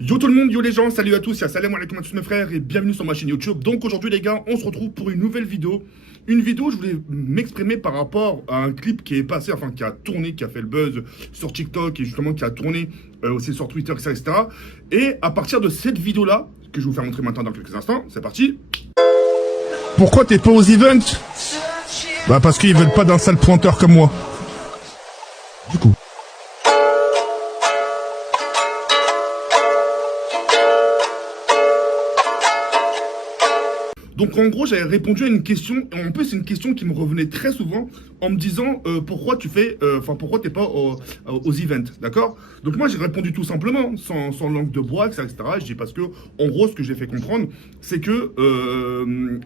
Yo tout le monde, yo les gens, salut à tous, y'a salam alaikum à tous mes frères et bienvenue sur ma chaîne YouTube. Donc aujourd'hui les gars, on se retrouve pour une nouvelle vidéo. Une vidéo, je voulais m'exprimer par rapport à un clip qui est passé, enfin qui a tourné, qui a fait le buzz sur TikTok et justement qui a tourné aussi sur Twitter, etc. Et à partir de cette vidéo-là, que je vais vous faire montrer maintenant dans quelques instants, c'est parti. Pourquoi t'es pas aux events? Bah parce qu'ils veulent pas d'un sale pointeur comme moi. Du coup. Donc en gros, j'avais répondu à une question, et en plus c'est une question qui me revenait très souvent en me disant pourquoi tu fais, pourquoi t'es pas aux events, d'accord? Donc moi j'ai répondu tout simplement, sans langue de bois, etc. Je dis parce que en gros ce que j'ai fait comprendre, c'est que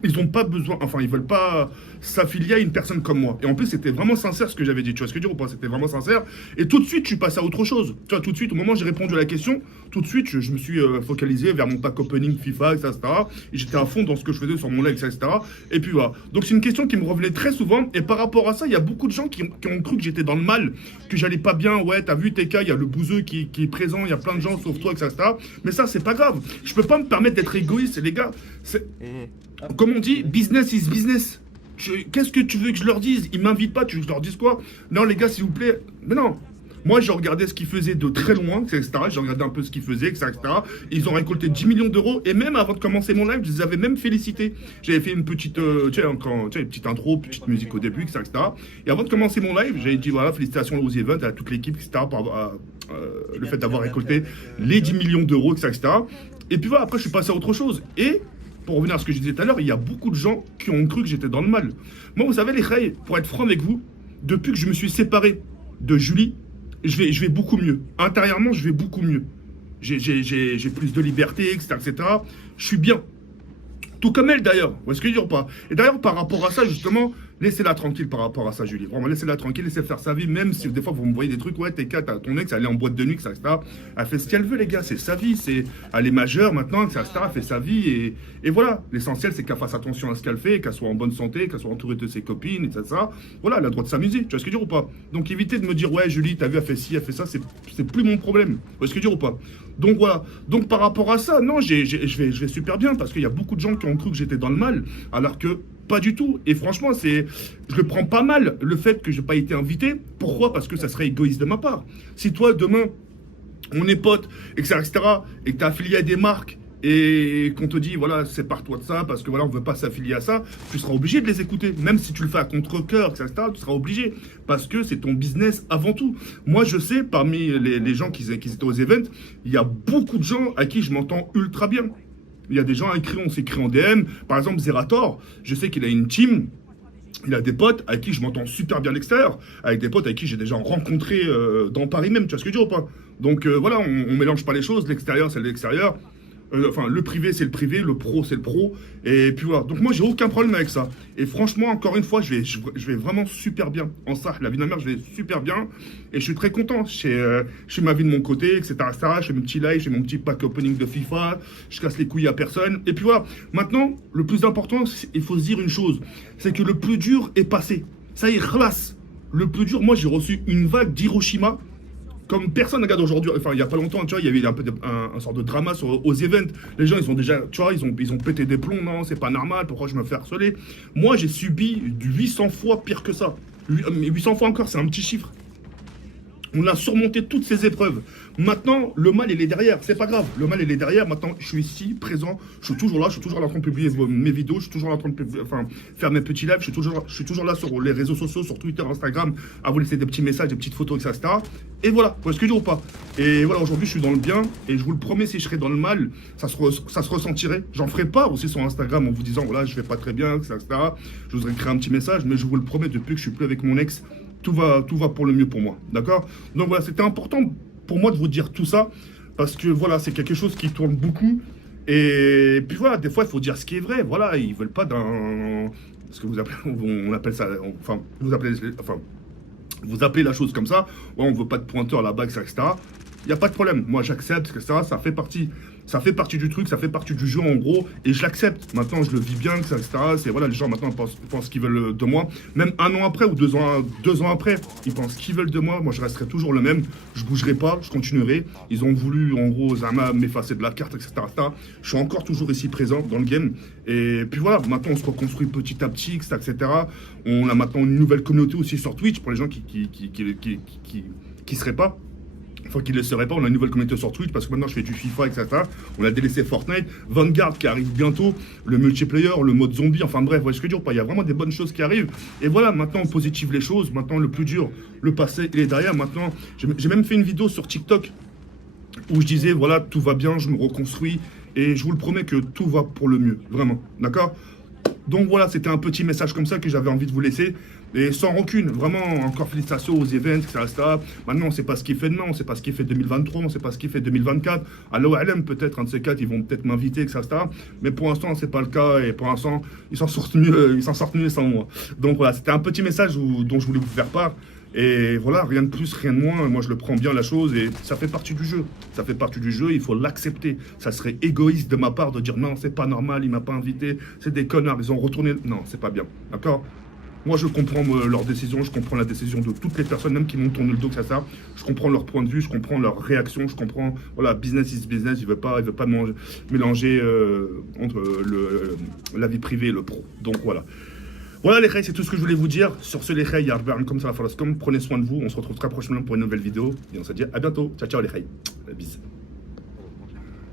ils ont pas besoin, enfin ils veulent pas s'affilier à une personne comme moi. Et en plus c'était vraiment sincère ce que j'avais dit, tu vois ce que je veux dire ou pas? C'était vraiment sincère. Et tout de suite je suis passé à autre chose. Tu vois, tout de suite au moment où j'ai répondu à la question, tout de suite je me suis focalisé vers mon pack opening FIFA, etc. Et j'étais à fond dans ce que je faisais sur mon live, etc. Et puis voilà. Donc c'est une question qui me revenait très souvent. Et par rapport à ça, il y a beaucoup de gens qui ont cru que j'étais dans le mal, que j'allais pas bien. Ouais, t'as vu TK, il y a le bouseux qui est présent, il y a plein de gens sauf toi, etc. Mais ça, c'est pas grave. Je peux pas me permettre d'être égoïste, les gars. Comme on dit, business is business. Qu'est-ce que tu veux que je leur dise? Ils m'invitent pas, tu veux que je leur dise quoi? Non, les gars, s'il vous plaît. Mais non. Moi, j'ai regardé ce qu'ils faisaient de très loin, etc. J'ai regardé un peu ce qu'ils faisaient, etc. Ils ont récolté 10 millions d'euros. Et même avant de commencer mon live, je les avais même félicités. J'avais fait une petite, une petite intro, petite musique au début, etc. Et avant de commencer mon live, j'avais dit voilà, félicitations aux events, à toute l'équipe, etc. Pour le fait d'avoir récolté les 10 millions d'euros, etc. Et puis voilà, après, je suis passé à autre chose. Et pour revenir à ce que je disais tout à l'heure, il y a beaucoup de gens qui ont cru que j'étais dans le mal. Moi, vous savez, les Khaïs, pour être franc avec vous, depuis que je me suis séparé de Julie, je vais beaucoup mieux. Intérieurement, je vais beaucoup mieux. J'ai plus de liberté, etc., etc. Je suis bien. Tout comme elle, d'ailleurs. Vous voyez ce que je veux dire ou pas? Et d'ailleurs, par rapport à ça, justement, laissez-la tranquille par rapport à ça, Julie. Vraiment, laissez-la tranquille, laissez-la faire sa vie, même si des fois, vous me voyez des trucs, ouais, t'as ton ex, elle est en boîte de nuit, etc. Elle fait ce qu'elle veut, les gars, c'est sa vie. Elle est majeure maintenant, etc. Elle fait sa vie, et voilà. L'essentiel, c'est qu'elle fasse attention à ce qu'elle fait, qu'elle soit en bonne santé, qu'elle soit entourée de ses copines, etc. Voilà, elle a le droit de s'amuser. Tu vois ce que je veux dire ou pas? Donc, évitez de me dire, ouais, Julie, t'as vu, elle fait ci, elle fait ça, c'est plus mon problème. Vous voyez ce que je veux dire ou pas? Donc, voilà. Donc, par rapport à ça, non, je vais super bien, parce qu'il y a beaucoup de gens qui ont cru que j'étais dans le mal, alors que pas du tout. Et franchement, je le prends pas mal, le fait que je n'ai pas été invité. Pourquoi? Parce que ça serait égoïste de ma part. Si toi, demain, on est potes, etc., et que tu es affilié à des marques, et qu'on te dit, voilà, sépare-toi de ça, parce que voilà, on veut pas s'affilier à ça, tu seras obligé de les écouter. Même si tu le fais à contre-cœur, etc., tu seras obligé. Parce que c'est ton business avant tout. Moi, je sais, parmi les gens qui étaient aux events, il y a beaucoup de gens à qui je m'entends ultra bien. Il y a des gens on s'écrit en DM. Par exemple, Zerator, je sais qu'il a une team. Il a des potes avec qui je m'entends super bien à l'extérieur. Avec des potes avec qui j'ai déjà rencontré dans Paris même. Tu vois ce que je veux dire ou pas? Donc voilà, on mélange pas les choses. L'extérieur, c'est l'extérieur. Enfin, le privé, c'est le privé, le pro, c'est le pro. Et puis voilà. Donc moi, j'ai aucun problème avec ça. Et franchement, encore une fois, je vais vraiment super bien. En ça, la vie de ma mère, je vais super bien. Et je suis très content. Je fais ma vie de mon côté, etc., etc. Je fais mon petit live, je fais mon petit pack opening de FIFA. Je casse les couilles à personne. Et puis voilà. Maintenant, le plus important, il faut se dire une chose. C'est que le plus dur est passé. Ça y est, khlas. Le plus dur, moi, j'ai reçu une vague d'Hiroshima. Comme personne regarde aujourd'hui, enfin il n'y a pas longtemps, tu vois, il y avait un peu un sort de drama aux events. Les gens, ils ont déjà, tu vois, ils ont pété des plombs, non, c'est pas normal, pourquoi je me fais harceler? Moi, j'ai subi du 800 fois pire que ça. 800 fois encore, c'est un petit chiffre. On a surmonté toutes ces épreuves. Maintenant, le mal, il est derrière. C'est pas grave. Le mal, il est derrière. Maintenant, je suis ici, présent. Je suis toujours là. Je suis toujours là en train de publier mes vidéos. Je suis toujours là en train de faire mes petits lives. Je suis toujours là sur les réseaux sociaux, sur Twitter, Instagram, à vous laisser des petits messages, des petites photos, etc. Et voilà. Vous voyez ce que je dis ou pas? Et voilà, aujourd'hui, je suis dans le bien. Et je vous le promets, si je serais dans le mal, ça se ressentirait. J'en ferai pas aussi sur Instagram en vous disant, voilà, je vais pas très bien, etc. Je vous aurais créé un petit message. Mais je vous le promets, depuis que je suis plus avec mon ex, tout va pour le mieux pour moi, d'accord? Donc voilà, c'était important pour moi de vous dire tout ça, parce que voilà, c'est quelque chose qui tourne beaucoup, et puis voilà, des fois, il faut dire ce qui est vrai, voilà, ils veulent pas d'un... Ce que vous appelez, on appelle ça, enfin, vous appelez la chose comme ça, ouais, on veut pas de pointeur là-bas, etc. il n'y a pas de problème. Moi, j'accepte, etc. Ça fait partie du truc, ça fait partie du jeu, en gros, et je l'accepte. Maintenant, je le vis bien, etc. C'est, voilà, les gens, maintenant, pensent ce qu'ils veulent de moi. Même un an après ou 2 ans après, ils pensent ce qu'ils veulent de moi. Moi, je resterai toujours le même. Je bougerai pas, je continuerai. Ils ont voulu, en gros, Zama, m'effacer de la carte, etc. Je suis encore toujours ici présent dans le game. Et puis voilà, maintenant, on se reconstruit petit à petit, etc. On a maintenant une nouvelle communauté aussi sur Twitch pour les gens qui seraient pas. Enfin, qu'il ne le serait pas, on a une nouvelle communauté sur Twitch parce que maintenant je fais du FIFA, etc. On a délaissé Fortnite, Vanguard qui arrive bientôt, le multiplayer, le mode zombie, enfin bref, vous voyez ce que je veux dire, il y a vraiment des bonnes choses qui arrivent. Et voilà, maintenant on positive les choses, maintenant le plus dur, le passé, il est derrière. Maintenant, j'ai même fait une vidéo sur TikTok où je disais, voilà, tout va bien, je me reconstruis et je vous le promets que tout va pour le mieux, vraiment, d'accord? Donc voilà, c'était un petit message comme ça que j'avais envie de vous laisser. Et sans rancune, vraiment, encore félicitations aux events, etc. Maintenant, on ne sait pas ce qu'il fait demain, on ne sait pas ce qu'il fait 2023, on ne sait pas ce qu'il fait 2024. À l'OLM, peut-être, un de ces quatre, ils vont peut-être m'inviter, etc. Mais pour l'instant, ce n'est pas le cas. Et pour l'instant, ils s'en sortent mieux sans moi. Donc voilà, c'était un petit message dont je voulais vous faire part. Et voilà, rien de plus, rien de moins. Moi, je le prends bien la chose et ça fait partie du jeu. Ça fait partie du jeu, il faut l'accepter. Ça serait égoïste de ma part de dire non, c'est pas normal, il m'a pas invité, c'est des connards, ils ont retourné. Non, c'est pas bien. D'accord? Moi, je comprends leur décision, je comprends la décision de toutes les personnes, même qui m'ont tourné le dos, ça. Je comprends leur point de vue, je comprends leur réaction, je comprends, voilà, business is business, il veut pas mélanger entre la vie privée et le pro. Donc voilà. Voilà les reis, c'est tout ce que je voulais vous dire. Sur ce les reis, il y a comme ça la prenez soin de vous, on se retrouve très prochainement pour une nouvelle vidéo et on se dit à bientôt. Ciao ciao les reis. Bisous.